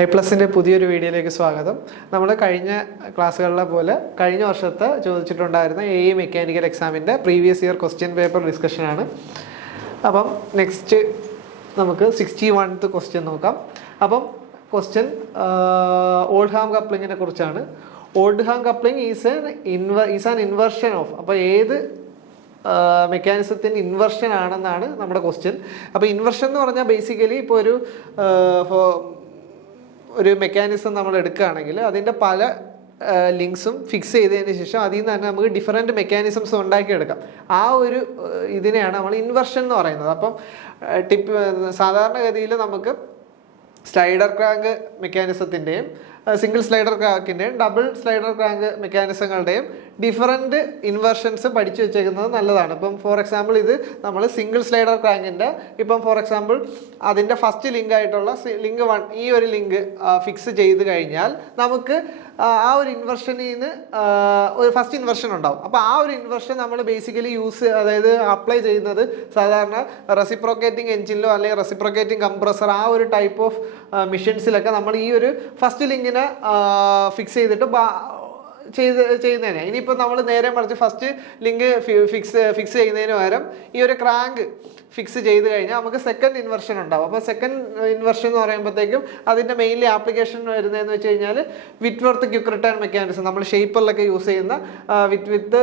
High പ്ലസിൻ്റെ പുതിയൊരു വീഡിയോയിലേക്ക് സ്വാഗതം. നമ്മൾ കഴിഞ്ഞ ക്ലാസ്സുകളിലെ പോലെ കഴിഞ്ഞ വർഷത്തെ ചോദിച്ചിട്ടുണ്ടായിരുന്ന മെക്കാനിക്കൽ എക്സാമിൻ്റെ പ്രീവിയസ് ഇയർ ക്വസ്റ്റ്യൻ പേപ്പർ ഡിസ്കഷനാണ്. അപ്പം നെക്സ്റ്റ് നമുക്ക് 61th ക്വസ്റ്റ്യൻ നോക്കാം. അപ്പം ക്വസ്റ്റ്യൻ ഓൾഡ്ഹാം കപ്ലിങ്ങിനെ കുറിച്ചാണ്. Oldham coupling is an inversion of, അപ്പോൾ ഏത് മെക്കാനിസത്തിൻ്റെ ഇൻവെർഷൻ ആണെന്നാണ് നമ്മുടെ ക്വസ്റ്റ്യൻ. അപ്പോൾ ഇൻവെർഷൻ എന്ന് പറഞ്ഞാൽ ബേസിക്കലി ഇപ്പോൾ ഒരു മെക്കാനിസം നമ്മൾ എടുക്കുകയാണെങ്കിൽ അതിൻ്റെ പല ലിങ്ക്സും ഫിക്സ് ചെയ്തതിന് ശേഷം അതിൽ നിന്ന് തന്നെ നമുക്ക് ഡിഫറെൻറ്റ് മെക്കാനിസംസ് ഉണ്ടാക്കിയെടുക്കാം. ആ ഒരു ഇതിനെയാണ് നമ്മൾ ഇൻവെർഷൻ എന്ന് പറയുന്നത്. അപ്പം സാധാരണഗതിയിൽ നമുക്ക് സ്ലൈഡർ ക്രാങ്ക് മെക്കാനിസത്തിൻ്റെയും സിംഗിൾ സ്ലൈഡർ ക്രാങ്കിൻ്റെയും ഡബിൾ സ്ലൈഡർ ക്രാങ്ക് മെക്കാനിസങ്ങളുടെയും ഡിഫറൻറ്റ് ഇൻവെർഷൻസ് പഠിച്ചു വെച്ചേക്കുന്നത് നല്ലതാണ്. ഇപ്പം ഫോർ എക്സാമ്പിൾ ഇത് നമ്മൾ സിംഗിൾ സ്ലൈഡർ ക്രാങ്കിൻ്റെ ഇപ്പം ഫോർ എക്സാമ്പിൾ അതിൻ്റെ ഫസ്റ്റ് ലിങ്ക് ആയിട്ടുള്ള ലിങ്ക് 1 ഈ ഒരു ലിങ്ക് ഫിക്സ് ചെയ്ത് കഴിഞ്ഞാൽ നമുക്ക് ആ ഒരു ഇൻവെർഷനിൽ നിന്ന് ഒരു ഫസ്റ്റ് ഇൻവെർഷൻ ഉണ്ടാവും. അപ്പോൾ ആ ഒരു ഇൻവെർഷൻ നമ്മൾ ബേസിക്കലി അതായത് അപ്ലൈ ചെയ്യുന്നത് സാധാരണ റെസിപ്രോക്കേറ്റിംഗ് എഞ്ചിനിലോ അല്ലെങ്കിൽ റെസിപ്രോക്കേറ്റിംഗ് കംപ്രസർ ആ ഒരു ടൈപ്പ് ഓഫ് മെഷീൻസിലൊക്കെ നമ്മൾ ഈ ഒരു ഫസ്റ്റ് ലിങ്കിനെ ഫിക്സ് ചെയ്തിട്ട് ചെയ്യുന്നതിനെ. ഇനിയിപ്പോൾ നമ്മൾ നേരെ മറിച്ച് ഫസ്റ്റ് ലിങ്ക് ഫിക്സ് ചെയ്യുന്നതിന് പകരം ഈ ഒരു ക്രാങ്ക് ഫിക്സ് ചെയ്ത് കഴിഞ്ഞാൽ നമുക്ക് സെക്കൻഡ് ഇൻവെർഷൻ ഉണ്ടാവും. അപ്പോൾ സെക്കൻഡ് ഇൻവെർഷൻ എന്ന് പറയുമ്പോഴത്തേക്കും അതിൻ്റെ മെയിൻലി ആപ്ലിക്കേഷൻ വരുന്നതെന്ന് വെച്ച് കഴിഞ്ഞാൽ വിറ്റ്വർത്ത് ക്വിക്ക് റിട്ടേൺ മെക്കാനിസം, നമ്മൾ ഷേപ്പറിലൊക്കെ യൂസ് ചെയ്യുന്ന വിത്ത്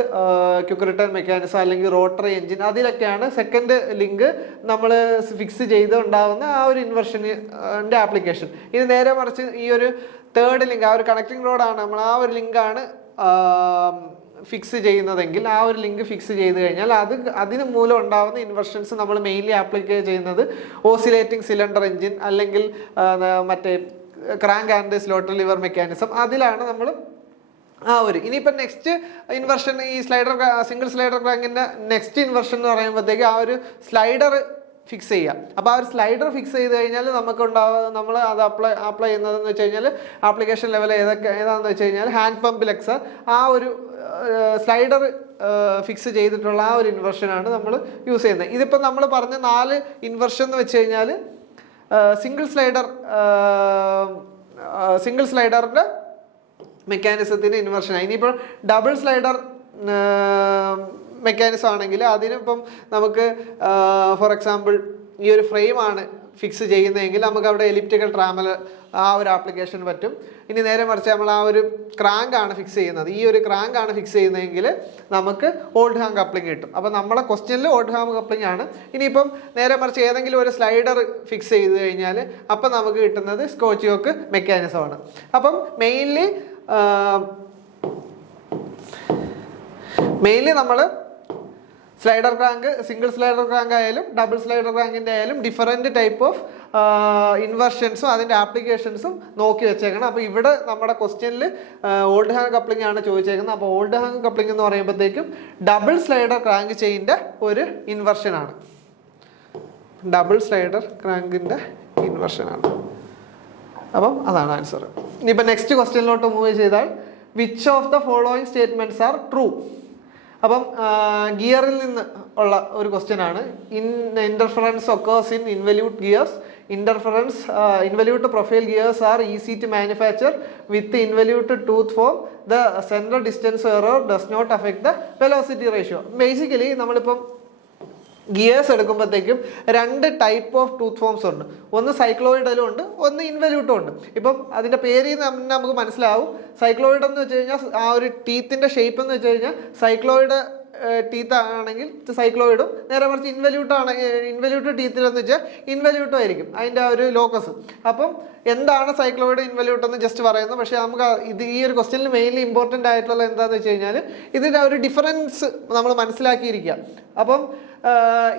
ക്വിക്ക് റിട്ടേൺ മെക്കാനിസം അല്ലെങ്കിൽ റോട്ടറി എഞ്ചിൻ, അതിലൊക്കെയാണ് സെക്കൻഡ് ലിങ്ക് നമ്മൾ ഫിക്സ് ചെയ്ത് ഉണ്ടാകുന്ന ആ ഒരു ഇൻവെർഷൻ്റെ ആപ്ലിക്കേഷൻ. ഇത് നേരെ മറിച്ച് ഈ ഒരു തേർഡ് ലിങ്ക് ആ ഒരു കണക്റ്റിംഗ് റോഡാണ് നമ്മൾ ആ ഒരു ലിങ്കാണ് ഫിക്സ് ചെയ്യുന്നതെങ്കിൽ ആ ഒരു ലിങ്ക് ഫിക്സ് ചെയ്ത് കഴിഞ്ഞാൽ അതിന് മൂലം ഉണ്ടാകുന്ന ഇൻവെർഷൻസ് നമ്മൾ മെയിൻലി ആപ്ലിക്കേ ചെയ്യുന്നത് ഓസിലേറ്റിംഗ് സിലിണ്ടർ എഞ്ചിൻ അല്ലെങ്കിൽ മറ്റേ crank and slaughter liver mechanism, അതിലാണ് നമ്മൾ ഇനിയിപ്പോൾ നെക്സ്റ്റ് ഇൻവെർഷൻ ഈ സിംഗിൾ സ്ലൈഡർ ക്രാങ്കിൻ്റെ നെക്സ്റ്റ് ഇൻവെർഷൻ എന്ന് പറയുമ്പോഴത്തേക്ക് ആ ഒരു സ്ലൈഡർ ഫിക്സ് ചെയ്യാം. അപ്പോൾ ആ ഒരു സ്ലൈഡർ ഫിക്സ് ചെയ്ത് കഴിഞ്ഞാൽ നമ്മൾ അത് അപ്ലൈ ചെയ്യുന്നതെന്ന് വെച്ച് കഴിഞ്ഞാൽ ആപ്ലിക്കേഷൻ ലെവൽ ഏതാണെന്ന് വെച്ച് കഴിഞ്ഞാൽ ഹാൻഡ് പമ്പ് ലെക്സ് ആ ഒരു സ്ലൈഡർ ഫിക്സ് ചെയ്തിട്ടുള്ള ആ ഒരു ഇൻവെർഷനാണ് നമ്മൾ യൂസ് ചെയ്യുന്നത്. ഇതിപ്പോൾ നമ്മൾ പറഞ്ഞ 4 ഇൻവെർഷൻ എന്ന് വെച്ച് കഴിഞ്ഞാൽ സിംഗിൾ സ്ലൈഡറിൻ്റെ മെക്കാനിസത്തിൻ്റെ ഇൻവെർഷനാണ്. ഇനിയിപ്പോൾ ഡബിൾ സ്ലൈഡർ മെക്കാനിസം ആണെങ്കിൽ അതിനിപ്പം നമുക്ക് ഫോർ എക്സാമ്പിൾ ഈ ഒരു ഫ്രെയിമാണ് ഫിക്സ് ചെയ്യുന്നതെങ്കിൽ നമുക്ക് അവിടെ എലിപ്റ്റിക്കൽ ട്രാമൽ ആ ഒരു ആപ്ലിക്കേഷൻ പറ്റും. ഇനി നേരെ മറിച്ച് നമ്മൾ ആ ഒരു ക്രാങ്കാണ് ഫിക്സ് ചെയ്യുന്നത്, ഈ ഒരു ക്രാങ്കാണ് ഫിക്സ് ചെയ്യുന്നതെങ്കിൽ നമുക്ക് ഓൾഡ്ഹാം കപ്ലിംഗ് കിട്ടും. അപ്പോൾ നമ്മളെ ക്വസ്റ്റ്യനിൽ ഓൾഡ്ഹാം കപ്ലിംഗ് ആണ്. ഇനിയിപ്പം നേരെ മറിച്ച് ഏതെങ്കിലും ഒരു സ്ലൈഡർ ഫിക്സ് ചെയ്ത് കഴിഞ്ഞാൽ അപ്പം നമുക്ക് കിട്ടുന്നത് സ്കോച്ച് യോക്ക് മെക്കാനിസമാണ്. അപ്പം മെയിൻലി നമ്മൾ slider crank single slider crank ആയാലും ഡബിൾ സ്ലൈഡർ ക്രാങ്കിൻ്റെ ആയാലും ഡിഫറെൻറ്റ് ടൈപ്പ് ഓഫ് ഇൻവെർഷൻസും അതിൻ്റെ ആപ്ലിക്കേഷൻസും നോക്കി വെച്ചേക്കണം. അപ്പോൾ ഇവിടെ നമ്മുടെ ക്വസ്റ്റ്യനിൽ ഓൾഡ്ഹാം കപ്ലിംഗ് ആണ് ചോദിച്ചേക്കുന്നത്. അപ്പോൾ ഓൾഡ്ഹാം കപ്ലിംഗ് എന്ന് പറയുമ്പോഴത്തേക്കും ഡബിൾ സ്ലൈഡർ ക്രാങ്ക് ചെയിൻ്റെ ഒരു ഇൻവെർഷനാണ്, ഡബിൾ സ്ലൈഡർ ക്രാങ്കിൻ്റെ ഇൻവെർഷനാണ്. അപ്പം അതാണ് ആൻസർ. ഇനിയിപ്പോൾ നെക്സ്റ്റ് ക്വസ്റ്റ്യനിലോട്ട് മൂവ് ചെയ്താൽ which of the following statements are true. അപ്പം ഗിയറിൽ നിന്ന് ഉള്ള ഒരു ക്വസ്റ്റ്യൻ ആണ്. Interference occurs in involute gears. Involute profile gears are easy to manufacture with involute tooth form. The central distance error does not affect the velocity ratio. Basically നമ്മളിപ്പം gears എടുക്കുമ്പോഴത്തേക്കും 2 type of tooth forms ഉണ്ട്. ഒന്ന് സൈക്ലോയിഡലും ഉണ്ട്, ഒന്ന് ഇൻവല്യൂട്ടും ഉണ്ട്. ഇപ്പം അതിൻ്റെ പേരിൽ നിന്ന് നമുക്ക് മനസ്സിലാവും. സൈക്ലോയിഡ് എന്ന് വെച്ച് കഴിഞ്ഞാൽ ആ ഒരു ടീത്തിൻ്റെ ഷേപ്പ് എന്ന് വെച്ച് കഴിഞ്ഞാൽ സൈക്ലോയിഡ് ടീത്ത് ആണെങ്കിൽ സൈക്ലോയിഡും, നേരെ മറിച്ച് ഇൻവല്യൂട്ട് ടീത്തിലെന്ന് വെച്ചാൽ ഇൻവല്യൂട്ടും ആയിരിക്കും അതിൻ്റെ ആ ഒരു ലോക്കസ്. അപ്പം എന്താണ് സൈക്ലോയിഡ് ഇൻവല്യൂട്ട് എന്ന് ജസ്റ്റ് പറയുന്നു. പക്ഷേ നമുക്ക് ഈ ഒരു ക്വസ്റ്റ്യനിൽ മെയിൻലി ഇമ്പോർട്ടൻ്റ് ആയിട്ടുള്ള എന്താണെന്ന് വെച്ച് കഴിഞ്ഞാൽ ഇതിൻ്റെ ഒരു ഡിഫറൻസ് നമ്മൾ മനസ്സിലാക്കിയിരിക്കുക. അപ്പം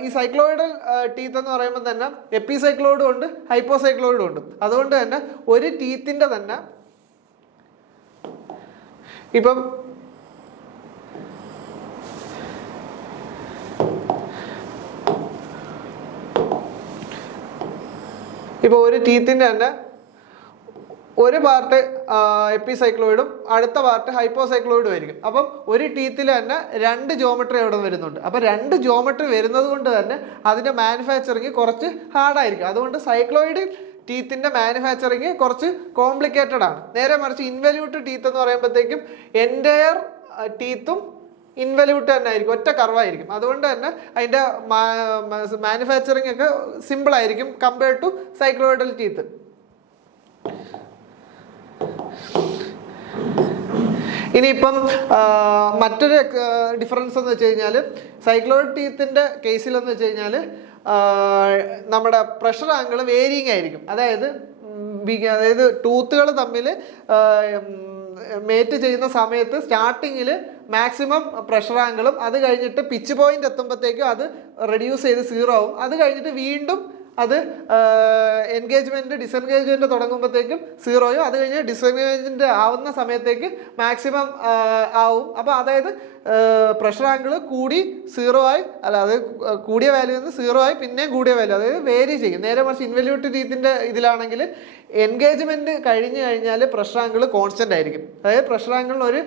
ഈ സൈക്ലോയിഡൽ ടീത്ത് എന്ന് പറയുമ്പോൾ തന്നെ എപ്പിസൈക്ലോയിഡും ഉണ്ട്, ഹൈപ്പോസൈക്ലോയിഡും ഉണ്ട്. അതുകൊണ്ട് തന്നെ ഒരു ടീത്തിൻ്റെ തന്നെ ഇപ്പം ഒരു ടീത്തിൻ്റെ തന്നെ ഒരു പാർട്ട് എപ്പിസൈക്ലോയിഡും അടുത്ത പാർട്ട് ഹൈപ്പോസൈക്ലോയിഡും ആയിരിക്കും. അപ്പം ഒരു ടീത്തിൽ തന്നെ 2 ജോമെട്രി അവിടെ വരുന്നുണ്ട്. അപ്പം 2 ജോമെട്രി വരുന്നത് കൊണ്ട് തന്നെ അതിൻ്റെ മാനുഫാക്ചറിങ് കുറച്ച് ഹാർഡായിരിക്കും. അതുകൊണ്ട് സൈക്ലോയിഡ് ടീത്തിന്റെ മാനുഫാക്ചറിങ് കുറച്ച് കോംപ്ലിക്കേറ്റഡ് ആണ്. നേരെ മറിച്ച് ഇൻവല്യൂട്ട് ടീത്ത് എന്ന് പറയുമ്പോഴത്തേക്കും എൻ്റയർ ടീത്തും ഇൻവല്യൂട്ട് തന്നെ ആയിരിക്കും, ഒറ്റ കർവായിരിക്കും. അതുകൊണ്ട് തന്നെ അതിൻ്റെ മാനുഫാക്ചറിങ് ഒക്കെ സിമ്പിൾ ആയിരിക്കും കമ്പയർഡ് ടു സൈക്ലോയിഡൽ ടീത്ത്. ഇനിയിപ്പം മറ്റൊരു ഡിഫറൻസ് എന്ന് വെച്ച് കഴിഞ്ഞാൽ സൈക്ലോയിഡ് ടീത്തിൻ്റെ കേസിലെന്ന് വെച്ച് കഴിഞ്ഞാൽ നമ്മുടെ പ്രഷർ ആംഗിൾ വേരിയിങ് ആയിരിക്കും. അതായത് ടൂത്തുകൾ തമ്മിൽ മേറ്റ് ചെയ്യുന്ന സമയത്ത് സ്റ്റാർട്ടിങ്ങിൽ മാക്സിമം പ്രഷർ ആംഗിളും അത് കഴിഞ്ഞിട്ട് പിച്ച് പോയിന്റ് എത്തുമ്പോഴത്തേക്കും അത് റെഡ്യൂസ് ചെയ്ത് 0 ആവും. അത് കഴിഞ്ഞിട്ട് വീണ്ടും അത് എൻഗേജ്മെന്റ് ഡിസെൻഗേജ്മെന്റ് തുടങ്ങുമ്പോഴത്തേക്കും 0യും അത് കഴിഞ്ഞ് ഡിസെൻഗേജ്മെന്റ് ആവുന്ന സമയത്തേക്ക് മാക്സിമം ആവും. അപ്പോൾ അതായത് പ്രഷർ ആംഗിൾ കൂടി 0 ആയി, അത് കൂടിയ വാല്യൂ നിന്ന് 0 ആയി പിന്നെയും കൂടിയ വാല്യൂ, അതായത് വേരി ചെയ്യും. നേരെ മറിച്ച് ഇൻവല്യൂട്ട് ടീത്തിന്റെ ഇതിലാണെങ്കിൽ എൻഗേജ്മെന്റ് കഴിഞ്ഞു കഴിഞ്ഞാൽ പ്രഷർ ആംഗിൾ കോൺസ്റ്റന്റ് ആയിരിക്കും, അതായത് പ്രഷർ ആംഗിളിന് ഒരു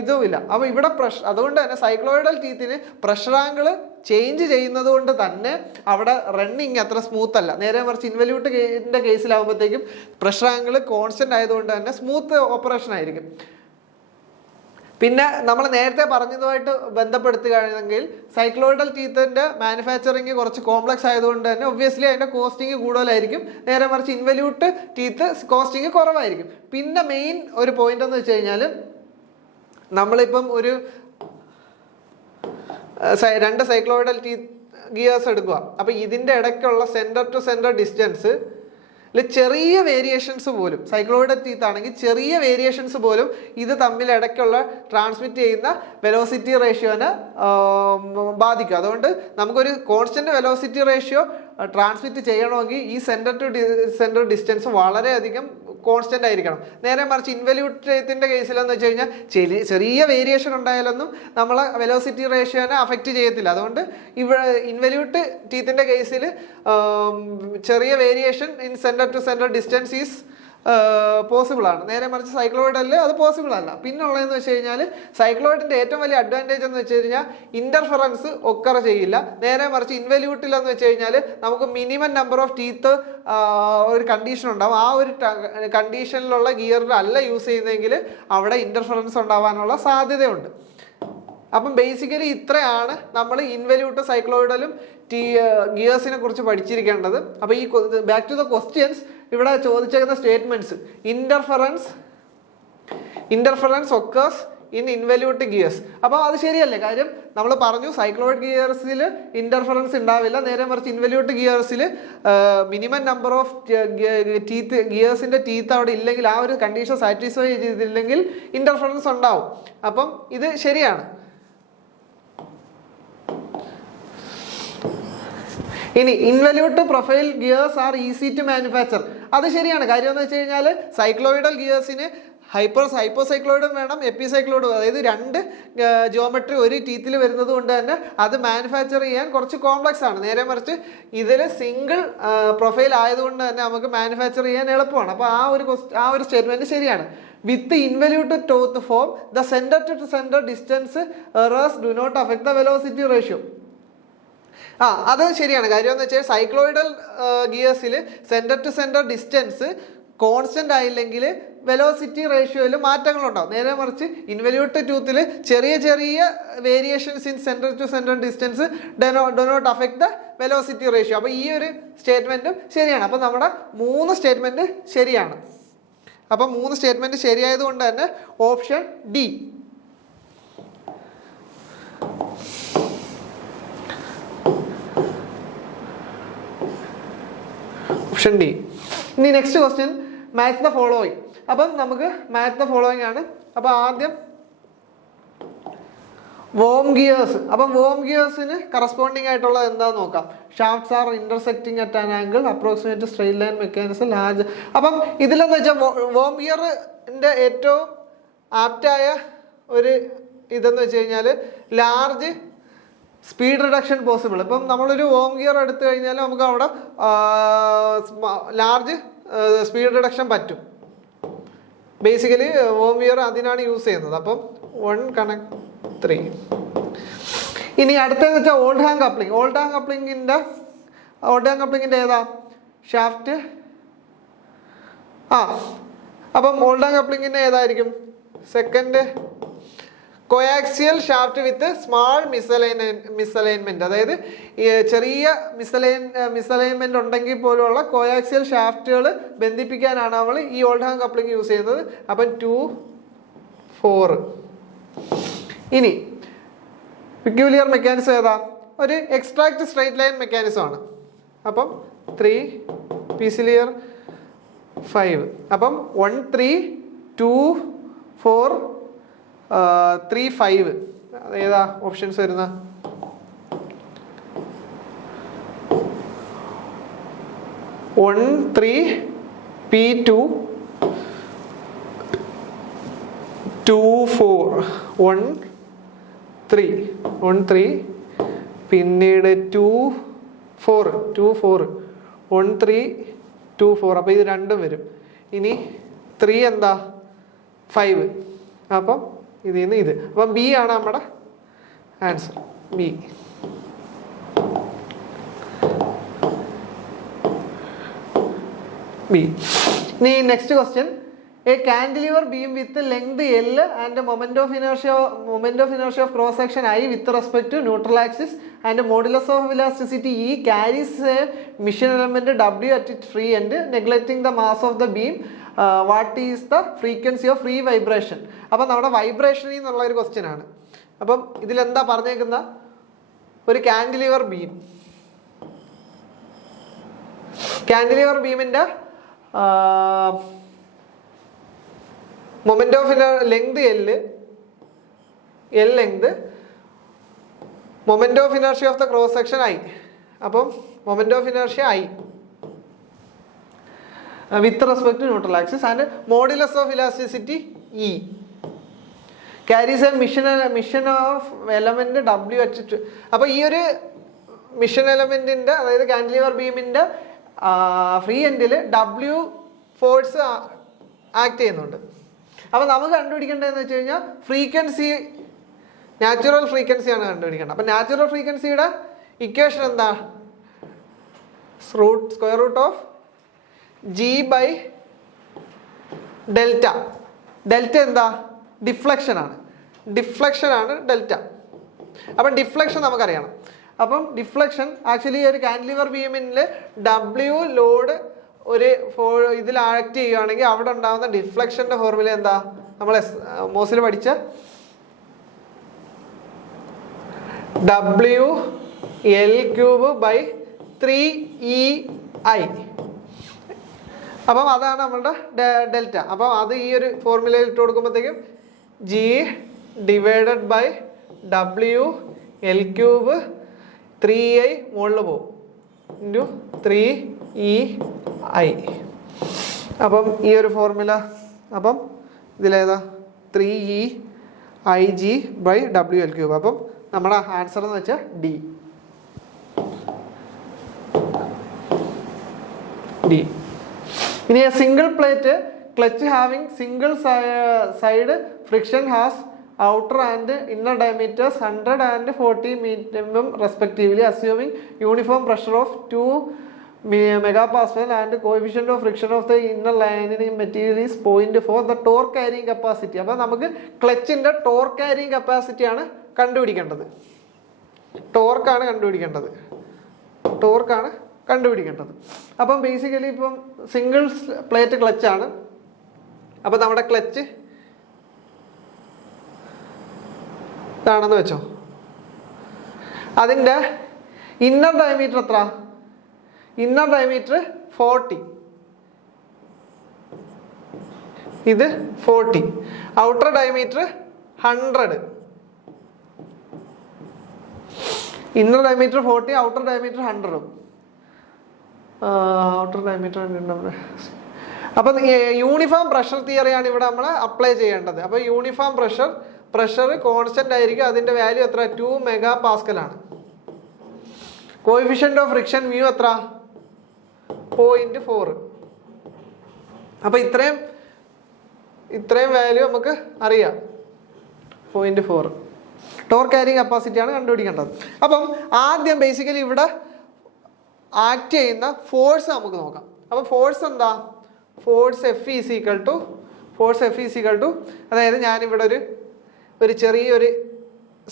ഇതുമില്ല. അപ്പോൾ ഇവിടെ അതുകൊണ്ട് തന്നെ സൈക്ലോയിഡൽ ടീത്തിന് പ്രഷർ ആംഗിൾ ചേഞ്ച് ചെയ്യുന്നത് കൊണ്ട് തന്നെ അവിടെ റണ്ണിങ് അത്ര സ്മൂത്ത് അല്ല. നേരെ മറിച്ച് ഇൻവല്യൂട്ടിന്റെ കേസിലാകുമ്പോഴത്തേക്കും പ്രഷർ ആംഗിൾ കോൺസ്റ്റന്റ് ആയതുകൊണ്ട് തന്നെ സ്മൂത്ത് ഓപ്പറേഷൻ ആയിരിക്കും. പിന്നെ നമ്മൾ നേരത്തെ പറഞ്ഞതുമായിട്ട് ബന്ധപ്പെടുത്തുകയാണെങ്കിൽ സൈക്ലോയിഡൽ ടീത്തിന്റെ മാനുഫാക്ചറിങ് കുറച്ച് കോംപ്ലക്സ് ആയതുകൊണ്ട് തന്നെ ഒബ്വിയസ്ലി അതിന്റെ കോസ്റ്റിംഗ് കൂടുതലായിരിക്കും. നേരെ മറിച്ച് ഇൻവല്യൂട്ട് ടീത്ത് കോസ്റ്റിംഗ് കുറവായിരിക്കും. പിന്നെ മെയിൻ ഒരു പോയിന്റ് എന്ന് വെച്ച് കഴിഞ്ഞാൽ നമ്മളിപ്പം ഒരു 2 സൈക്ലോയിഡൽ ടീത്ത് ഗിയേഴ്സ് എടുക്കുക. അപ്പോൾ ഇതിൻ്റെ ഇടയ്ക്കുള്ള സെൻറ്റർ ടു സെൻറ്റർ ഡിസ്റ്റൻസ് ചെറിയ വേരിയേഷൻസ് പോലും, സൈക്ലോയിഡൽ ടീത്ത് ആണെങ്കിൽ ചെറിയ വേരിയേഷൻസ് പോലും ഇത് തമ്മിൽ ഇടയ്ക്കുള്ള ട്രാൻസ്മിറ്റ് ചെയ്യുന്ന വെലോസിറ്റി റേഷ്യോനെ ബാധിക്കും. അതുകൊണ്ട് നമുക്കൊരു കോൺസ്റ്റന്റ് വെലോസിറ്റി റേഷ്യോ ട്രാൻസ്മിറ്റ് ചെയ്യണമെങ്കിൽ ഈ സെൻറ്റർ ടു സെൻറ്റർ ഡിസ്റ്റൻസ് വളരെയധികം കോൺസ്റ്റന്റ് ആയിരിക്കണം. നേരെ മറിച്ച് ഇൻവല്യൂട്ട് ടീത്തിന്റെ കേസിലെന്ന് വെച്ച് കഴിഞ്ഞാൽ ചെറിയ വേരിയേഷൻ ഉണ്ടായാലൊന്നും നമ്മളെ വെലോസിറ്റി റേഷ്യോനെ അഫക്റ്റ് ചെയ്യത്തില്ല. അതുകൊണ്ട് ഇവിടെ ഇൻവല്യൂട്ട് ടീത്തിന്റെ കേസിൽ ചെറിയ variation in centre to centre distance is possible ആണ്. നേരെ മറിച്ച് സൈക്ലോയിഡലിൽ അത് പോസിബിൾ അല്ല. പിന്നുള്ളതെന്ന് വെച്ച് കഴിഞ്ഞാൽ സൈക്ലോയിഡിന്റെ ഏറ്റവും വലിയ അഡ്വാൻറ്റേജ് എന്ന് വെച്ച് കഴിഞ്ഞാൽ ഇന്റർഫറൻസ് ഒക്കർ ചെയ്യില്ല. നേരെ മറിച്ച് ഇൻവല്യൂട്ടിലെന്ന് വെച്ച് കഴിഞ്ഞാൽ നമുക്ക് മിനിമം നമ്പർ ഓഫ് ടീത്ത് ഒരു കണ്ടീഷൻ ഉണ്ടാവും. ആ ഒരു കണ്ടീഷനിലുള്ള ഗിയറിൽ അല്ല യൂസ് ചെയ്യുന്നതെങ്കിൽ അവിടെ ഇന്റർഫറൻസ് ഉണ്ടാവാനുള്ള സാധ്യതയുണ്ട്. അപ്പം ബേസിക്കലി ഇത്രയാണ് നമ്മൾ ഇൻവല്യൂട്ട് സൈക്ലോയിഡലും ഗിയേഴ്സിനെ കുറിച്ച് പഠിച്ചിരിക്കേണ്ടത്. അപ്പോൾ ഈ ബാക്ക് ടു ദ ക്വസ്റ്റ്യൻസ്, ഇവിടെ ചോദിച്ചേക്കുന്ന statements interference occurs in involute gears. അപ്പോൾ അത് ശരിയല്ലേ? കാര്യം നമ്മൾ പറഞ്ഞു സൈക്ലോയിഡ് ഗിയേഴ്സിൽ ഇന്റർഫറൻസ് ഉണ്ടാവില്ല. നേരെ മറിച്ച് ഇൻവല്യൂട്ട് ഗിയേഴ്സിൽ മിനിമം നമ്പർ ഓഫ് ടീത്ത് ഗിയേഴ്സിന്റെ ടീത്ത് അവിടെ ഇല്ലെങ്കിൽ, ആ ഒരു കണ്ടീഷൻ സാറ്റിസ്ഫൈ ചെയ്തില്ലെങ്കിൽ ഇന്റർഫറൻസ് ഉണ്ടാവും. അപ്പം ഇത് ശരിയാണ്. ഇനി involute profile gears are easy to manufacture. അത് ശരിയാണ്. കാര്യം എന്ന് വെച്ച് കഴിഞ്ഞാൽ സൈക്ലോയിഡൽ ഗിയേഴ്സിന് ഹൈപ്പോസൈക്ലോയിഡും വേണം, എപ്പിസൈക്ലോയിഡും, അതായത് 2 ജിയോമെട്രി ഒരു ടീത്തിൽ വരുന്നത് കൊണ്ട് തന്നെ അത് മാനുഫാക്ചർ ചെയ്യാൻ കുറച്ച് കോംപ്ലക്സ് ആണ്. നേരെ മറിച്ച് ഇതിൽ സിംഗിൾ പ്രൊഫൈൽ ആയതുകൊണ്ട് തന്നെ നമുക്ക് മാനുഫാക്ചർ ചെയ്യാൻ എളുപ്പമാണ്. അപ്പോൾ ആ ഒരു സ്റ്റേറ്റ്മെന്റ് ശരിയാണ്. With involute tooth form the centre to centre distance errors do not affect the velocity ratio. അത് ശരിയാണ്. കാര്യം എന്ന് വെച്ചാൽ cycloidal gears centre to centre distance constant ആയില്ലെങ്കിൽ വെലോസിറ്റി റേഷ്യോയിൽ മാറ്റങ്ങളുണ്ടാവും. നേരെ മറിച്ച് ഇൻവല്യൂട്ട് ടൂത്തിൽ ചെറിയ ചെറിയ variations in centre to centre distance do not affect the velocity ratio. അപ്പോൾ ഈ ഒരു സ്റ്റേറ്റ്മെൻറ്റും ശരിയാണ്. അപ്പോൾ നമ്മുടെ 3 സ്റ്റേറ്റ്മെൻറ്റ് ശരിയാണ്. അപ്പം 3 സ്റ്റേറ്റ്മെൻറ്റ് ശരിയായതുകൊണ്ട് തന്നെ ഓപ്ഷൻ ഡി. Option D. ഇനി next question, match the following. അപ്പം നമുക്ക് മാച്ച് ദ ഫോളോയിങ് ആണ്. അപ്പം ആദ്യം വോം ഗിയേഴ്സ്. അപ്പം വോം ഗിയേഴ്സിന് കറസ്പോണ്ടിങ് ആയിട്ടുള്ളത് എന്താന്ന് നോക്കാം. Shafts are intersecting at an angle approximate straight line mechanism large. അപ്പം ഇതിലെന്ന് വെച്ചാൽ വോം ഗിയറിന്റെ ഏറ്റവും ആപ്റ്റായ ഒരു ഇതെന്ന് വെച്ച് കഴിഞ്ഞാൽ ലാർജ് സ്പീഡ് റിഡക്ഷൻ പോസിബിൾ. ഇപ്പം നമ്മളൊരു വോം ഗിയർ എടുത്തു കഴിഞ്ഞാൽ നമുക്ക് അവിടെ ലാർജ് സ്പീഡ് റിഡക്ഷൻ പറ്റും. ബേസിക്കലി വോം ഗിയർ അതിനാണ് യൂസ് ചെയ്യുന്നത്. അപ്പം 1 connect 3. ഇനി അടുത്തതെന്ന് വെച്ചാൽ Oldham coupling. Oldham കപ്ലിങ്ങിൻ്റെ ഏതാ? ഷാഫ്റ്റ് അപ്പം ഓൾഡാം കപ്ലിങ്ങിൻ്റെ ഏതായിരിക്കും? Second coaxial shaft with small misalignment, അതായത് ചെറിയ മിസ്അലൈൻമെന്റ് ഉണ്ടെങ്കിൽ പോലുള്ള കോയാക്സിയൽ ഷാഫ്റ്റുകൾ ബന്ധിപ്പിക്കാനാണ് നമ്മൾ ഈ ഓൾഡാം കപ്ലിംഗ് യൂസ് ചെയ്യുന്നത്. അപ്പം 2, 4. ഇനി പെക്യൂലിയർ മെക്കാനിസം ഏതാ? ഒരു എക്സ്ട്രാക്ട് സ്ട്രൈറ്റ് ലൈൻ മെക്കാനിസം ആണ്. അപ്പം 3, പീസിലിയർ 5. അപ്പം 1, 3, 2, 4, 3, 5. ഏതാ ഓപ്ഷൻസ് വരുന്ന? One, 3, P2, 2, 4. 1, 3. 1, 3. പിന്നീട് 2, 4. 2, 4. 1, 3, 2, 4. അപ്പം ഇത് രണ്ടും വരും. ഇനി 3 എന്താ? 5. അപ്പം ഇതിൽ നിന്ന് ഇത്. അപ്പം ബി ആണ് നമ്മുടെ ആൻസർ. ബി. ഇനി next question. A cantilever beam with length L and moment of inertia of cross section I with respect to neutral axis and modulus of elasticity E carries a mission element W at its free end, neglecting the mass of the beam. What is the frequency of free vibration? അപ്പം നമ്മുടെ vibration എന്നുള്ള ഒരു question ആണ്. അപ്പം ഇതിലെന്താ പറഞ്ഞേക്കുന്ന? ഒരു cantilever ബീമിൻ്റെ moment of length L length, moment of inertia of the cross section I. അപ്പം moment of inertia I with respect to neutral axis and modulus of elasticity E carries a mission of element W at. അപ്പോൾ ഈ ഒരു mission എലമെന്റിന്റെ, അതായത് cantilever ബീമിന്റെ free എൻഡിൽ W force act ചെയ്യുന്നുണ്ട്. അപ്പം നമുക്ക് കണ്ടുപിടിക്കേണ്ടതെന്ന് വെച്ച് കഴിഞ്ഞാൽ ഫ്രീക്വൻസി, നാച്ചുറൽ ഫ്രീക്വൻസിയാണ് കണ്ടുപിടിക്കേണ്ടത്. അപ്പം നാച്ചുറൽ ഫ്രീക്വൻസിയുടെ ഇക്വേഷൻ എന്താ? Square root of G by delta. Delta എന്താ? ഡിഫ്ലക്ഷൻ ആണ് ഡെൽറ്റ. അപ്പം ഡിഫ്ലക്ഷൻ നമുക്കറിയണം. അപ്പം ഡിഫ്ലക്ഷൻ ആക്ച്വലി ഒരു കാൻഡിലിവർ ബീമിൽ W ലോഡ് ഒരു ഇതിൽ ആക്ട് ചെയ്യുകയാണെങ്കിൽ അവിടെ ഉണ്ടാകുന്ന ഡിഫ്ലക്ഷന്റെ ഫോർമുല എന്താ? നമ്മൾ മോസിൽ പഠിച്ച WL³/3EI. അപ്പം അതാണ് നമ്മളുടെ ഡെൽറ്റ. അപ്പം അത് ഈ ഒരു ഫോർമുലയിൽ ഇട്ട് കൊടുക്കുമ്പോഴത്തേക്കും G divided by WL³ 3I മുകളിൽ പോകും ഇൻറ്റു 3EI. അപ്പം ഈ ഒരു ഫോർമുല, അപ്പം ഇതിലേതാ? 3EIG/WL³. അപ്പം നമ്മുടെ ആൻസർ എന്ന് വെച്ചാൽ D. ഇനി single plate clutch having single side friction has outer and inner diameters 100 and 40 mm respectively, assuming uniform pressure of 2 megapascal and coefficient of friction of the inner lining material is 0.4. The torque carrying capacity. അപ്പോൾ നമുക്ക് ക്ലച്ചിൻ്റെ torque carrying capacity ആണ് കണ്ടുപിടിക്കേണ്ടത്. ടോർക്കാണ് കണ്ടുപിടിക്കേണ്ടത്. അപ്പം basically ഇപ്പം single plate ക്ലച്ചാണ്. അപ്പം നമ്മുടെ clutch ഇതാണെന്ന് വെച്ചോ. അതിൻ്റെ ഇന്നർ ഡയമീറ്റർ എത്ര? ഇന്നർ ഡയമീറ്റർ 40, ഇത് 40. Outer diameter 100. Inner diameter 40, outer diameter 100. Outer diameter. അപ്പം യൂണിഫോം പ്രഷർ തിയറിയാണ് ഇവിടെ നമ്മൾ അപ്ലൈ ചെയ്യേണ്ടത്. അപ്പോൾ യൂണിഫോം പ്രഷർ കോൺസ്റ്റന്റ് ആയിരിക്കും. അതിൻ്റെ വാല്യൂ എത്ര? 2 MPa ആണ്. കോഎഫിഷ്യന്റ് ഓഫ് ഫ്രിക്ഷൻ μ എത്ര? 0.4. അപ്പോൾ ഇത്രയും വാല്യൂ നമുക്ക് അറിയാം. 0.4. ടോർക്ക് ക്യാരിങ് കപ്പാസിറ്റി ആണ് കണ്ടുപിടിക്കേണ്ടത്. അപ്പം ആദ്യം ബേസിക്കലി ഇവിടെ ആക്ട് ചെയ്യുന്ന ഫോഴ്സ് നമുക്ക് നോക്കാം. അപ്പോൾ ഫോഴ്സ് എന്താ? Force F is equal to അതായത് ഞാനിവിടെ ഒരു ചെറിയൊരു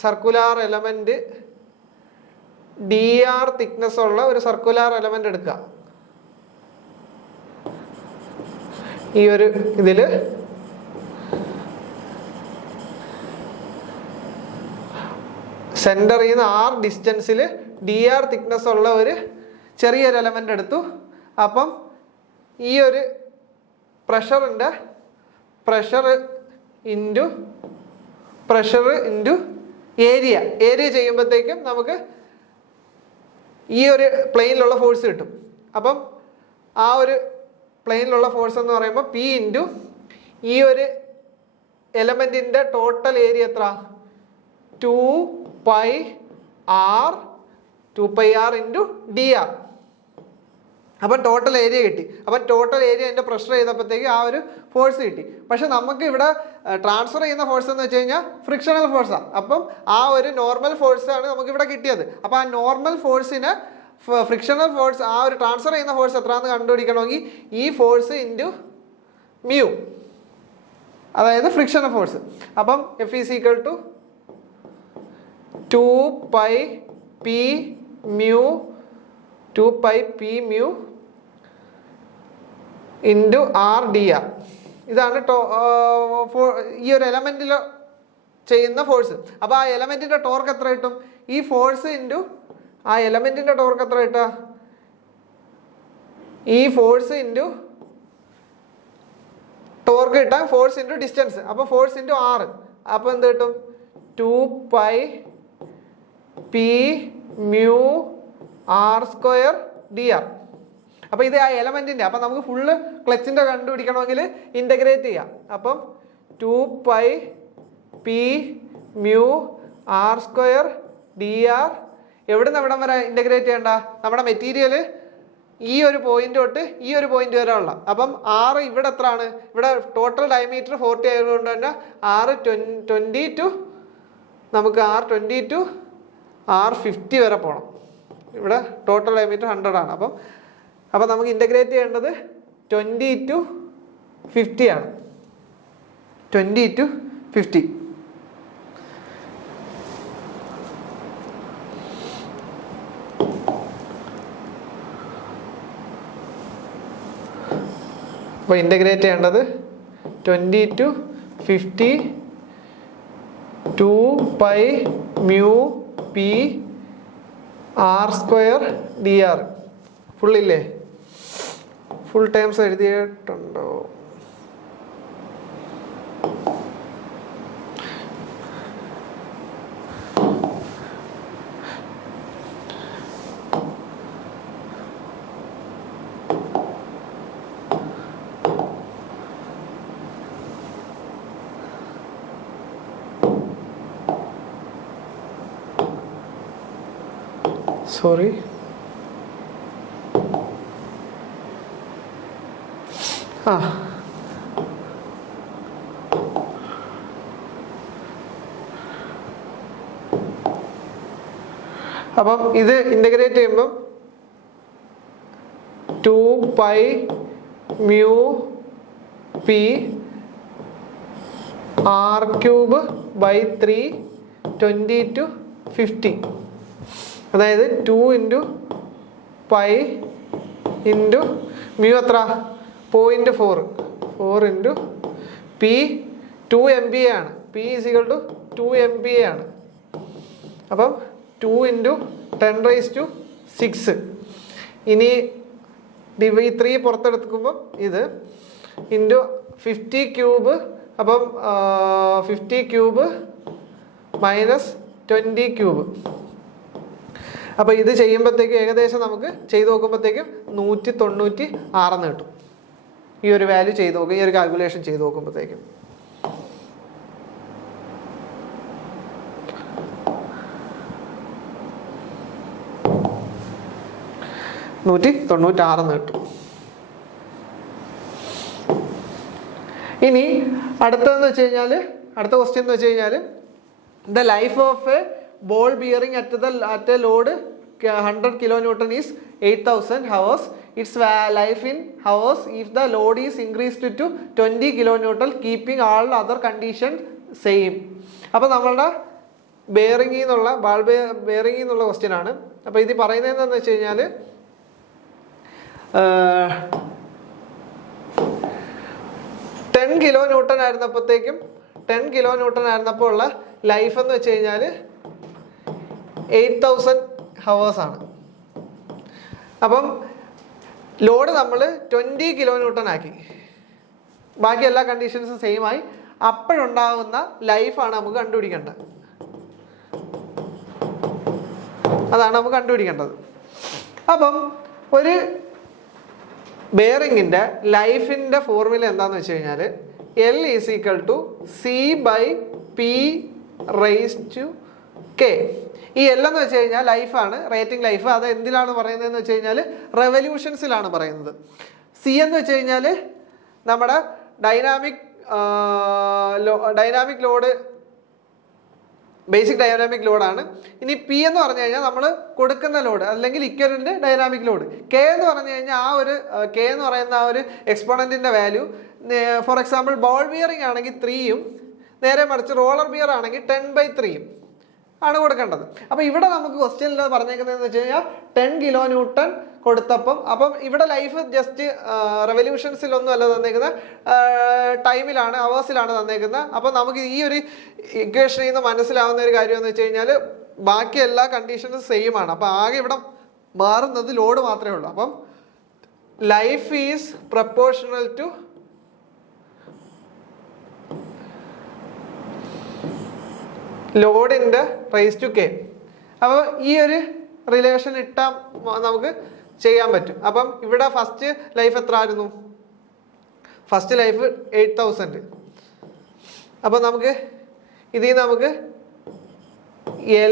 സർക്കുലാർ എലമെന്റ് dr തിക്നെസ് ഉള്ള ഒരു സർക്കുലാർ എലമെന്റ് എടുക്കുക. ഈ ഒരു ഇതില് സെന്ററിൽ നിന്ന് r ഡിസ്റ്റൻസിൽ dr തിക്നെസ് ഉള്ള ഒരു ചെറിയൊരു എലമെന്റ് എടുത്തു. അപ്പം ഈ ഒരു പ്രഷർ ഇൻറ്റു ഏരിയ ചെയ്യുമ്പോഴത്തേക്കും നമുക്ക് ഈ ഒരു പ്ലെയിനിലുള്ള ഫോഴ്സ് കിട്ടും. അപ്പം ആ ഒരു പ്ലെയിനിലുള്ള ഫോഴ്സ് എന്ന് പറയുമ്പോൾ P ഇൻറ്റു ഈ ഒരു എലമെന്റിന്റെ ടോട്ടൽ ഏരിയ എത്ര 2πr ഇൻറ്റു dr. അപ്പം ടോട്ടൽ ഏരിയ കിട്ടി. അപ്പം ടോട്ടൽ ഏരിയ അതിൻ്റെ പ്രഷർ ചെയ്തപ്പോഴത്തേക്ക് ആ ഒരു ഫോഴ്സ് കിട്ടി. പക്ഷെ നമുക്ക് ഇവിടെ ട്രാൻസ്ഫർ ചെയ്യുന്ന ഫോഴ്സ് എന്ന് വെച്ച് കഴിഞ്ഞാൽ ഫ്രിക്ഷണൽ ഫോഴ്സാണ്. അപ്പം ആ ഒരു നോർമൽ ഫോഴ്സാണ് നമുക്കിവിടെ കിട്ടിയത്. അപ്പം ആ നോർമൽ ഫോഴ്സിന് ഫ്രിക്ഷണൽ ഫോഴ്സ് ആ ഒരു ട്രാൻസ്ഫർ ചെയ്യുന്ന ഫോഴ്സ് എത്രയാണെന്ന് കണ്ടുപിടിക്കണമെങ്കിൽ ഈ ഫോഴ്സ് ഇൻറ്റു മ്യൂ, അതായത് ഫ്രിക്ഷണൽ ഫോഴ്സ്. അപ്പം F is equal to 2πp mu into r dr. ഇതാണ് ഈ ഒരു എലമെന്റിൽ ചെയ്യുന്ന ഫോഴ്സ്. അപ്പോൾ ആ എലമെന്റിന്റെ ടോർക്ക് എത്ര കിട്ടും? ഈ ഫോഴ്സ് ഇൻറ്റു ആ എലമെന്റിന്റെ ടോർക്ക് എത്ര കിട്ടുക? ഈ ഫോഴ്സ് ഇൻറ്റു ടോർക്ക് കിട്ടാൻ ഫോഴ്സ് ഇൻറ്റു ഡിസ്റ്റൻസ്. അപ്പോൾ ഫോഴ്സ് ഇൻറ്റു r. അപ്പോൾ എന്ത് കിട്ടും? 2πp mu r² dr. അപ്പോൾ ഇത് ആ എലമെന്റിന്റെ. അപ്പം നമുക്ക് ഫുള്ള് ക്ലച്ചിന്റെ കണ്ടുപിടിക്കണമെങ്കിൽ ഇന്റഗ്രേറ്റ് ചെയ്യാം. അപ്പം 2πp mu r² dr. എവിടുന്ന് എവിടം വരെ ഇന്റഗ്രേറ്റ് ചെയ്യണ്ട? നമ്മുടെ മെറ്റീരിയൽ ഈ ഒരു പോയിന്റ് തൊട്ട് ഈ ഒരു പോയിന്റ് വരെ ഉള്ള. അപ്പം r ഇവിടെ എത്ര ആണ്? ഇവിടെ ടോട്ടൽ ഡയമീറ്റർ 40 ആയതുകൊണ്ട് തന്നെ r 20 to നമുക്ക് r20 to r50 വരെ പോകണം. ഇവിടെ ടോട്ടൽ ഡയമീറ്റർ 100 ആണ്. അപ്പം നമുക്ക് ഇന്റഗ്രേറ്റ് ചെയ്യേണ്ടത് 20 to 50 ആണ്. 20 to 50. അപ്പോൾ ഇന്റഗ്രേറ്റ് ചെയ്യേണ്ടത് 20 to 50 2π mu p r² dr. ഫുള്ളില്ലേ? ഫുൾ ടൈംസ് എഴുതിയിട്ടുണ്ടോ? സോറി, അപ്പം ഇത് ഇന്റഗ്രേറ്റ് ചെയ്യുമ്പം 2π mu p r³/3 20 to 50. അതായത് 2 ഇൻറ്റു പൈ ഇൻറ്റു മ്യൂ എത്ര? 0.4 ഇൻറ്റു പി 2 MPa ആണ്. P is equal to 2 MPa ആണ്. അപ്പം 2 ഇൻറ്റു 10⁻⁶. ഇനി ഈ 3 പുറത്തെടുക്കുമ്പം ഇത് ഇൻറ്റു 50 ക്യൂബ്. അപ്പം 50 ക്യൂബ് മൈനസ് 20 ക്യൂബ്. അപ്പോൾ ഇത് ചെയ്യുമ്പോഴത്തേക്കും ഏകദേശം നമുക്ക് ചെയ്ത് നോക്കുമ്പോഴത്തേക്കും 196 എന്ന് കിട്ടും. ഈ ഒരു വാല്യൂ ചെയ്ത് നോക്കും, ഈ ഒരു കാൽക്കുലേഷൻ ചെയ്ത് നോക്കുമ്പോഴത്തേക്കും. എന്ന് കിട്ടും. ഇനി അടുത്തതെന്ന് വെച്ച് കഴിഞ്ഞാൽ, അടുത്ത ക്വസ്റ്റ്യൻ എന്ന് വെച്ച് കഴിഞ്ഞാൽ, the life of A ball bearing at A load 100 kN is 8000 hours. its life in hours if the load is increased to 20 kilonewton keeping all other conditions same. അപ്പോൾ നമ്മളുടെ ബെയറിംഗിൽ നിന്നുള്ള ബെയറിംഗിൽ നിന്നുള്ള ക്വസ്റ്റ്യൻ ആണ്. അപ്പോൾ ഇത് പറയുന്നത് എന്താണെന്ന് വെച്ച് കഴിഞ്ഞാൽ 10 kilonewton ആയിരുന്നപ്പോഴത്തേക്കും 10 kilonewton ആയിരുന്നപ്പോൾ ഉള്ള ലൈഫ് എന്ന് വെച്ച് കഴിഞ്ഞാൽ 8000 hours ആണ്. അപ്പം ലോഡ് നമ്മൾ 20 kilonewton ആക്കി, ബാക്കി എല്ലാ കണ്ടീഷൻസും സെയിം ആയി. അപ്പോഴുണ്ടാകുന്ന ലൈഫാണ് നമുക്ക് കണ്ടുപിടിക്കേണ്ടത്. അതാണ് നമുക്ക് കണ്ടുപിടിക്കേണ്ടത്. അപ്പം ഒരു ബെയറിങ്ങിൻ്റെ ലൈഫിൻ്റെ ഫോർമുല എന്താണെന്ന് വെച്ച് കഴിഞ്ഞാൽ L is equal to C/P⁻K. ഈ L എന്ന് വെച്ച് കഴിഞ്ഞാൽ ലൈഫാണ്, റേറ്റിംഗ് ലൈഫ്. അത് എന്തിലാണ് പറയുന്നതെന്ന് വെച്ച് കഴിഞ്ഞാൽ റെവല്യൂഷൻസിലാണ് പറയുന്നത്. സി എന്ന് വെച്ച് കഴിഞ്ഞാൽ നമ്മുടെ ഡൈനാമിക് ലോഡ്, ബേസിക് ഡൈനാമിക് ലോഡാണ്. ഇനി പി എന്ന് പറഞ്ഞു കഴിഞ്ഞാൽ നമ്മൾ കൊടുക്കുന്ന ലോഡ് അല്ലെങ്കിൽ ഇക്വലന്റ് ഡൈനാമിക് ലോഡ്. കെ എന്ന് പറഞ്ഞു കഴിഞ്ഞാൽ ആ ഒരു കെ എന്ന് പറയുന്ന ആ ഒരു എക്സ്പോണന്റിന്റെ value. For example ball bearing ആണെങ്കിൽ 3ഉം നേരെ മറിച്ച് റോളർ ബിയർ ആണെങ്കിൽ 10/3 ആണ് കൊടുക്കേണ്ടത്. അപ്പോൾ ഇവിടെ നമുക്ക് ക്വസ്റ്റ്യനിൽ പറഞ്ഞേക്കുന്നതെന്ന് വെച്ച് കഴിഞ്ഞാൽ 10 kilonewton കൊടുത്തപ്പം ഇവിടെ ലൈഫ് ജസ്റ്റ് റെവല്യൂഷൻസിലൊന്നും അല്ല തന്നേക്കുന്നത്, ടൈമിലാണ്, അവേഴ്സിലാണ് തന്നേക്കുന്നത്. അപ്പം നമുക്ക് ഈ ഒരു ഇക്വേഷനിൽ നിന്ന് മനസ്സിലാവുന്ന ഒരു കാര്യം എന്ന് വെച്ച് കഴിഞ്ഞാൽ ബാക്കി എല്ലാ കണ്ടീഷൻസും സെയിം ആണ്. അപ്പം ആകെ ഇവിടെ മാറുന്നത് ലോഡ് മാത്രമേ ഉള്ളൂ. അപ്പം ലൈഫ് ഈസ് പ്രപ്പോർഷണൽ ടു ലോഡിൻ്റെ റേസ് ടു കെ. അപ്പോൾ ഈ ഒരു റിലേഷൻ ഇട്ടാൽ നമുക്ക് ചെയ്യാൻ പറ്റും. അപ്പം ഇവിടെ ഫസ്റ്റ് ലൈഫ് എത്ര ആയിരുന്നു? First life 8000. അപ്പം നമുക്ക് ഇതിൽ നിന്ന് നമുക്ക്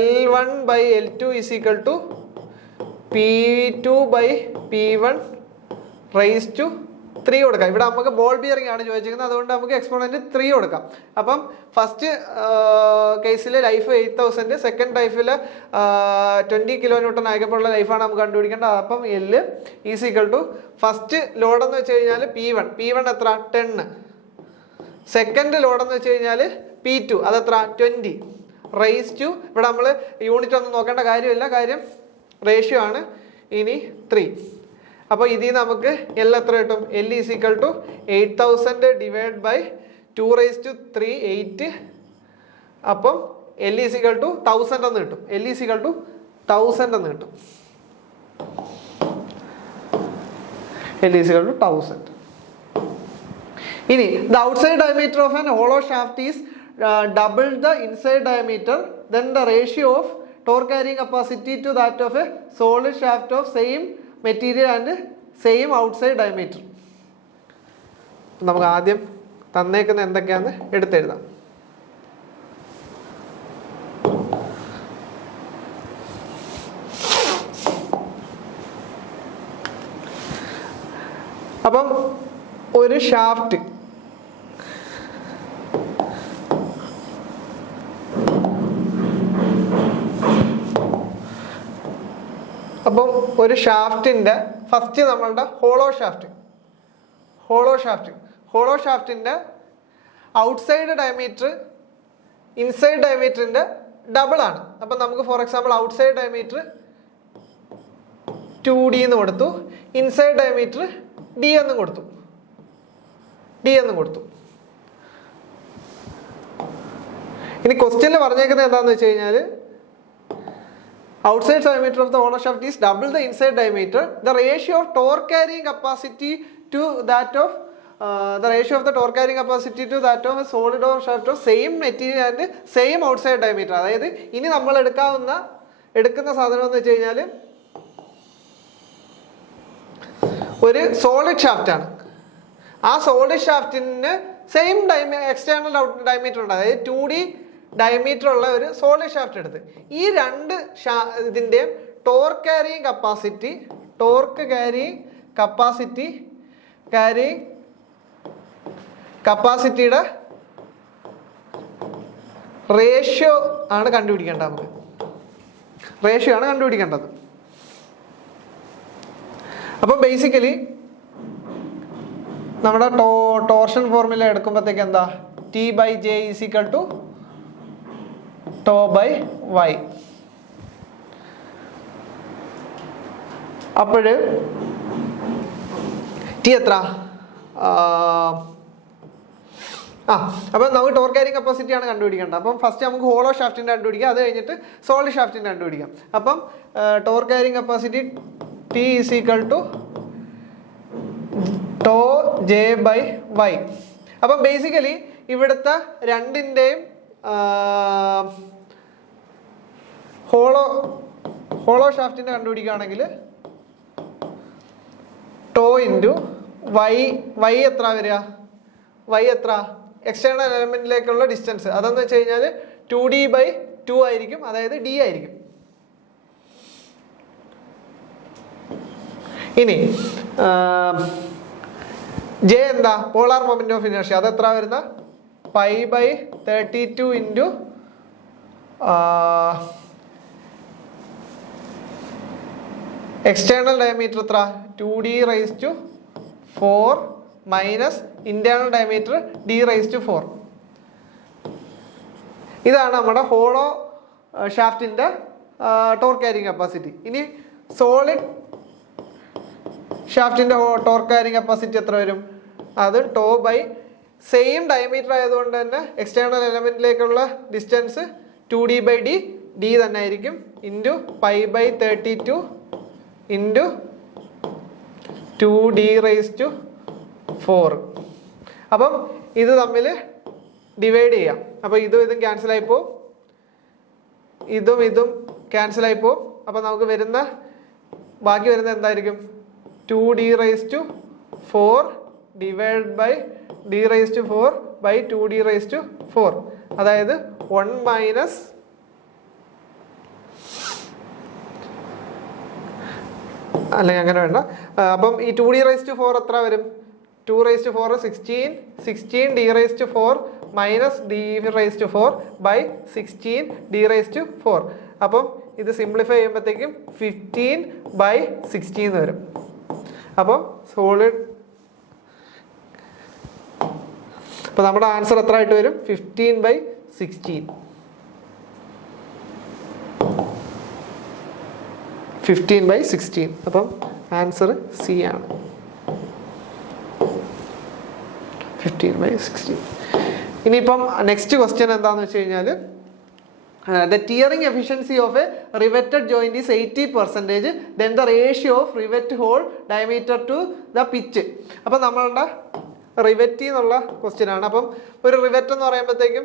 L1/L2 is equal to P2/P1 raise to 3 കൊടുക്കാം. ഇവിടെ നമുക്ക് ബോൾ ബിയറിംഗ് ആണ് ചോദിച്ചിരിക്കുന്നത്, അതുകൊണ്ട് നമുക്ക് എക്സ്പോണന്റ് 3 കൊടുക്കാം. അപ്പം ഫസ്റ്റ് കേസിൽ ലൈഫ് 8000, സെക്കൻഡ് ലൈഫിൽ 20 kilonewton ആയപ്പോഴുള്ള ലൈഫാണ് നമുക്ക് കണ്ടുപിടിക്കേണ്ടത്. അപ്പം L is equal to first ലോഡെന്ന് വെച്ച് കഴിഞ്ഞാൽ P1 എത്ര? 10. സെക്കൻഡ് ലോഡെന്ന് വെച്ച് കഴിഞ്ഞാൽ P2 അതെത്ര? 20 റേസ് ടു, ഇവിടെ നമ്മൾ യൂണിറ്റ് ഒന്നും നോക്കേണ്ട കാര്യമില്ല, കാര്യം റേഷ്യോ ആണ്. ഇനി 3. അപ്പോൾ ഇതിൽ നമുക്ക് L എത്ര കിട്ടും? L is equal to 8000 divide by 2 raise to 3 8. അപ്പം L ഈസ് ഈക്വൽ ടു 1000 എന്ന് കിട്ടും. L ഈസ് ഈക്വൽ ടു 1000 എന്ന് കിട്ടും. L is equal to 1000. ഇനി the outside diameter of an hollow shaft is double the inside diameter, then the ratio of torque carrying capacity to that of a solid shaft of same material and same outside diameter. നമുക്ക് ആദ്യം തന്നേക്കുന്ന എന്തൊക്കെയാണെന്ന് എടുത്തെഴുതാം. അപ്പം ഒരു shaft അപ്പം ഒരു ഷാഫ്റ്റിൻ്റെ first നമ്മളുടെ hollow ഷാഫ്റ്റിൻ്റെ ഔട്ട്സൈഡ് ഡയമീറ്റർ ഇൻസൈഡ് ഡയമീറ്ററിൻ്റെ ഡബിൾ ആണ്. അപ്പം നമുക്ക് for example outside diameter 2D എന്ന് കൊടുത്തു, ഇൻസൈഡ് ഡയമീറ്റർ D എന്നും കൊടുത്തു. ഇനി ക്വസ്റ്റ്യനിൽ പറഞ്ഞേക്കുന്നത് എന്താണെന്ന് വെച്ച് കഴിഞ്ഞാൽ outside diameter of the hollow shaft is double the inside diameter. The ratio of torque carrying capacity to that of a solid or shaft of same material and same outside diameter. അതായത് ഇനി നമ്മൾ എടുക്കുന്ന സാധനം എന്ന് വെച്ച് കഴിഞ്ഞാൽ ഒരു solid shaft ആണ്. ആ സോളിഡ് ഷാഫ്റ്റിന് സെയിം എക്സ്റ്റേണൽ ഡയമീറ്റർ ഉണ്ട്. അതായത് 2D ഡയമീറ്റർ ഉള്ള ഒരു സോളിഡ് ഷാഫ്റ്റ് എടുത്ത് ഈ രണ്ട് ഇതിൻ്റെയും ടോർക്ക് ക്യാരിയിങ് കപ്പാസിറ്റിയുടെ റേഷ്യോ ആണ് കണ്ടുപിടിക്കേണ്ടത്. അപ്പം ബേസിക്കലി നമ്മുടെ ടോർഷൻ ഫോർമുല എടുക്കുമ്പോഴത്തേക്ക് എന്താ, T by J is equal to tau by y. അപ്പോഴ് ടി എത്ര, അപ്പം നമുക്ക് ടോർക്ക് ക്യാരിങ് കപ്പാസിറ്റി ആണ് കണ്ടുപിടിക്കേണ്ടത്. അപ്പം ഫസ്റ്റ് നമുക്ക് ഹോളോ ഷാഫ്റ്റിൻ്റെ കണ്ടുപിടിക്കാം, അത് കഴിഞ്ഞിട്ട് സോളിഡ് ഷാഫ്റ്റിൻ്റെ കണ്ടുപിടിക്കാം. അപ്പം torque carrying capacity T is equal to tau J by y. അപ്പം ബേസിക്കലി ഇവിടുത്തെ രണ്ടിൻ്റെയും ഹോളോ ഷാഫ്റ്റിൻ്റെ കണ്ടുപിടിക്കുകയാണെങ്കിൽ ടോ ഇൻറ്റു വൈ എത്ര വരിക, വൈ എത്ര, എക്സ്റ്റേണൽ എലമെന്റിലേക്കുള്ള ഡിസ്റ്റൻസ് അതെന്ന് വെച്ച് കഴിഞ്ഞാൽ 2d/2 ആയിരിക്കും, അതായത് d ആയിരിക്കും. ഇനി ജെ എന്താ, പോളാർ മൊമെന്റ് ഓഫ് ഇനേർഷ്യ, അതെത്ര വരുന്ന π/32 ഇൻറ്റു എക്സ്റ്റേണൽ ഡയമീറ്റർ എത്ര, 2d⁴ minus internal diameter d⁴. ഇതാണ് നമ്മുടെ ഹോളോ ഷാഫ്റ്റിന്റെ ടോർക്ക് ക്യാരിങ് കപ്പാസിറ്റി. ഇനി സോളിഡ് ഷാഫ്റ്റിന്റെ ടോർക്ക് ക്യാരിങ് കപ്പാസിറ്റി എത്ര വരും, അത് ടോ ബൈ സെയിം ഡയമീറ്റർ ആയതുകൊണ്ട് തന്നെ എക്സ്റ്റേണൽ എലമെന്റിലേക്കുള്ള ഡിസ്റ്റൻസ് 2d/d തന്നെ ആയിരിക്കും, ഇൻറ്റു π/32 ഇൻറ്റു 2d⁴. അപ്പം ഇത് തമ്മിൽ ഡിവൈഡ് ചെയ്യാം. അപ്പോൾ ഇതും ക്യാൻസൽ ആയിപ്പോവും, ഇതും ക്യാൻസൽ ആയിപ്പോവും. അപ്പം നമുക്ക് ബാക്കി വരുന്ന എന്തായിരിക്കും, 2d⁴ ഡിവൈഡ് ബൈ d⁴/2d⁴, അതായത് 1 മൈനസ് അല്ലെങ്കിൽ അങ്ങനെ വേണ്ട. അപ്പം ഈ 2d⁴ എത്ര വരും, 2⁴ 16d⁴ മൈനസ് d⁴/16 d⁴. അപ്പം ഇത് സിംപ്ലിഫൈ ചെയ്യുമ്പോഴത്തേക്കും 15/16 വരും. അപ്പം സോളിഡ്, അപ്പം നമ്മുടെ ആൻസർ എത്ര ആയിട്ട് വരും, 15/16. 15/16. അപ്പം ആൻസർ സി ആണ്, 15/16. ഇനിയിപ്പം നെക്സ്റ്റ് ക്വസ്റ്റ്യൻ എന്താണെന്ന് വെച്ച് കഴിഞ്ഞാൽ, the tearing efficiency of a riveted joint is 80%, then the ratio of rivet hole diameter to the pitch. അപ്പം നമ്മളുടെ റിവറ്റ് എന്നുള്ള ക്വസ്റ്റ്യൻ ആണ്. അപ്പം ഒരു റിവറ്റ് എന്ന് പറയുമ്പോഴത്തേക്കും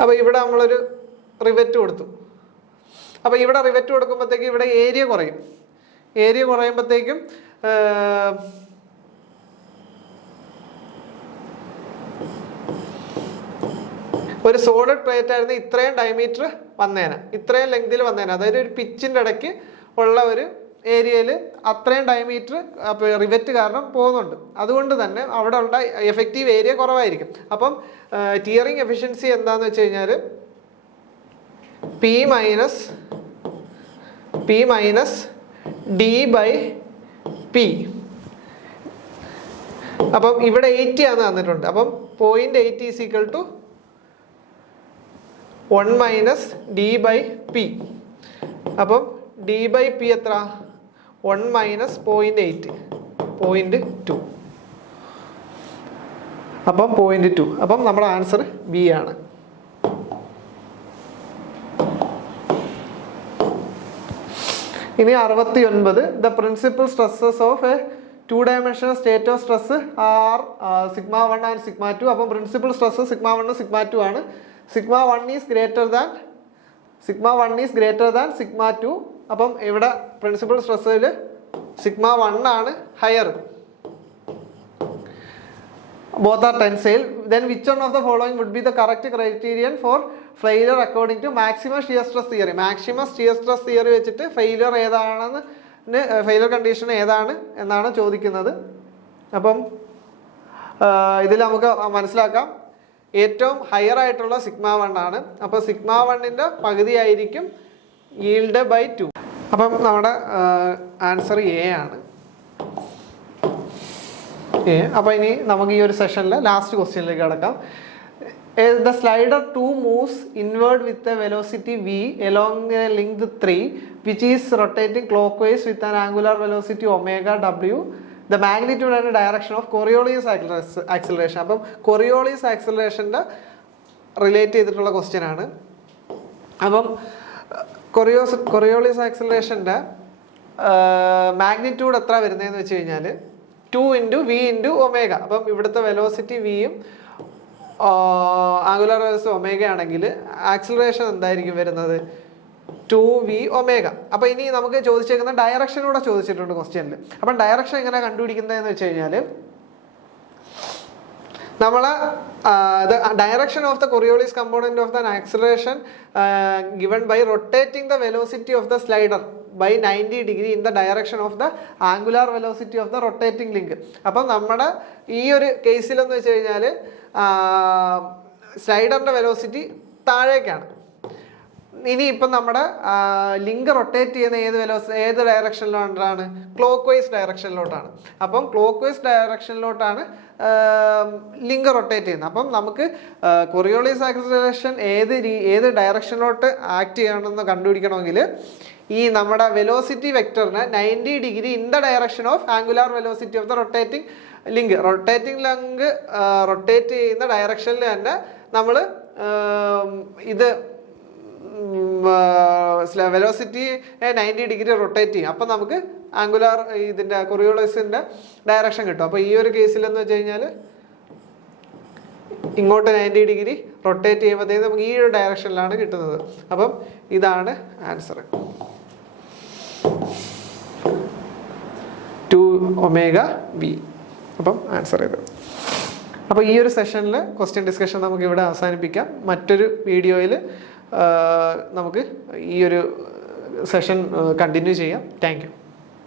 അപ്പോൾ ഇവിടെ നമ്മളൊരു റിവറ്റ് കൊടുത്തു. അപ്പോൾ ഇവിടെ റിവറ്റ് കൊടുക്കുമ്പോഴത്തേക്കും ഇവിടെ ഏരിയ കുറയും. ഏരിയ കുറയുമ്പോഴത്തേക്കും ഒരു സോളിഡ് പ്ലേറ്റ് ആയിരുന്നു ഇത്രയും ഡയമീറ്റർ വന്നേനെ, ഇത്രയും ലെങ്തിൽ വന്നേനെ, അതായത് ഒരു പിച്ചിൻ്റെ ഇടയ്ക്ക് ഉള്ള ഒരു ഏരിയയിൽ അത്രയും ഡയമീറ്റർ റിവറ്റ് കാരണം പോകുന്നുണ്ട്. അതുകൊണ്ട് തന്നെ അവിടെ ഉള്ള എഫക്റ്റീവ് ഏരിയ കുറവായിരിക്കും. അപ്പം ടിയറിങ് എഫിഷ്യൻസി എന്താണെന്ന് വെച്ച് കഴിഞ്ഞാൽ P മൈനസ് d/p. അപ്പം ഇവിടെ 80 ആണ് തന്നിട്ടുണ്ട്. അപ്പം 0.8 is equal to 1 minus d/p. അപ്പം d/p എത്ര, 1 മൈനസ് 0.8, 0.2. അപ്പം 0.2. അപ്പം നമ്മുടെ ആൻസർ ബി ആണ്. ഇനി 69, the principal stresses of a 2-dimensional state of stress are σ1 and σ2. അപ്പം പ്രിൻസിപ്പൽ സ്ട്രെസ് σ1 σ2 ആണ്. σ1 ഈസ് ഗ്രേറ്റർ ദാൻ σ2. അപ്പം ഇവിടെ പ്രിൻസിപ്പൽ സ്ട്രെസ്സിൽ σ1 ആണ് higher. Both are tensile. Then which one of the following would be the correct criterion for failure according to maximum shear stress theory? Maximum shear stress theory വെച്ചിട്ട് failure ഏതാണെന്ന്, failure condition ഏതാണ് എന്നാണ് ചോദിക്കുന്നത്. അപ്പം ഇതിൽ നമുക്ക് മനസ്സിലാക്കാം, ഏറ്റവും ഹയർ ആയിട്ടുള്ള σ1 ആണ്. അപ്പോൾ σ1ൻ്റെ പകുതിയായിരിക്കും yield by 2. അപ്പം നമ്മുടെ ആൻസർ എ ആണ്. അപ്പോൾ ഇനി നമുക്ക് ഈ ഒരു സെഷനിൽ ലാസ്റ്റ് ക്വസ്റ്റ്യനിലേക്ക് കടക്കാം. The slider 2 moves inward with a velocity v along a length 3 which is rotating clockwise with an angular velocity omega w. The magnitude and direction of Coriolis acceleration. അപ്പം Coriolis acceleration റിലേറ്റ് ചെയ്തിട്ടുള്ള question ആണ്. അപ്പം Coriolis acceleration magnitude എത്ര വരുന്നതെന്ന് വെച്ച് കഴിഞ്ഞാൽ 2 × v × omega. അപ്പം ഇവിടുത്തെ വെലോസിറ്റി വിയും ആംഗുലർ വെലോസിറ്റി ഒമേഗ ആണെങ്കിൽ ആക്സിലറേഷൻ എന്തായിരിക്കും വരുന്നത്? 2v omega. അപ്പോൾ ഇനി നമുക്ക് ചോദിച്ചേക്കുന്ന ഡയറക്ഷനൂടെ ചോദിച്ചിട്ടുണ്ട് ക്വസ്റ്റ്യനിൽ. അപ്പം ഡയറക്ഷൻ എങ്ങനെ കണ്ടുപിടിക്കുന്നതെന്ന് വെച്ച് കഴിഞ്ഞാൽ നമ്മൾ direction of the Coriolis component of the acceleration given by rotating the velocity of the slider by 90 degree in the direction of the angular velocity of the rotating link. അപ്പം നമ്മുടെ ഈ ഒരു കേസിലെന്ന് വെച്ച് കഴിഞ്ഞാൽ സ്ലൈഡറിൻ്റെ വെലോസിറ്റി താഴേക്കാണ്. ഇനിയിപ്പം നമ്മുടെ ലിങ്ക് റൊട്ടേറ്റ് ചെയ്യുന്ന ഏത് ഡയറക്ഷനിലോട്ടാണ്? ക്ലോക്ക് വൈസ് ഡയറക്ഷനിലോട്ടാണ്. അപ്പം ക്ലോക്ക് വൈസ് ഡയറക്ഷനിലോട്ടാണ് ലിങ്ക് റൊട്ടേറ്റ് ചെയ്യുന്നത്. അപ്പം നമുക്ക് Coriolis acceleration ഏത് ഡയറക്ഷനിലോട്ട് ആക്ട് ചെയ്യണമെന്ന് കണ്ടുപിടിക്കണമെങ്കിൽ ഈ നമ്മുടെ വെലോസിറ്റി വെക്ടറിന് 90 degree in the direction of angular velocity of the rotating link. Rotating link rotate ചെയ്യുന്ന ഡയറക്ഷനിൽ തന്നെ നമ്മൾ ഇത് വെലോസിറ്റി 90 ഡിഗ്രി റൊട്ടേറ്റ് ചെയ്യും. അപ്പം നമുക്ക് ആംഗുലാർ ഇതിൻ്റെ Coriolisൻ്റെ ഡയറക്ഷൻ കിട്ടും. അപ്പോൾ ഈ ഒരു കേസിലെന്ന് വെച്ച് കഴിഞ്ഞാൽ ഇങ്ങോട്ട് 90 ഡിഗ്രി റൊട്ടേറ്റ് ചെയ്യുമ്പോഴത്തേക്ക് നമുക്ക് ഈ ഒരു ഡയറക്ഷനിലാണ് കിട്ടുന്നത്. അപ്പം ഇതാണ് ആൻസർ, 2ωv. അപ്പം ആൻസർ ചെയ്തത്. അപ്പോൾ ഈ ഒരു സെഷനിൽ ക്വസ്റ്റ്യൻ ഡിസ്കഷൻ നമുക്ക് ഇവിടെ അവസാനിപ്പിക്കാം. മറ്റൊരു വീഡിയോയിൽ നമുക്ക് ഈ ഒരു സെഷൻ കണ്ടിന്യൂ ചെയ്യാം. Thank you.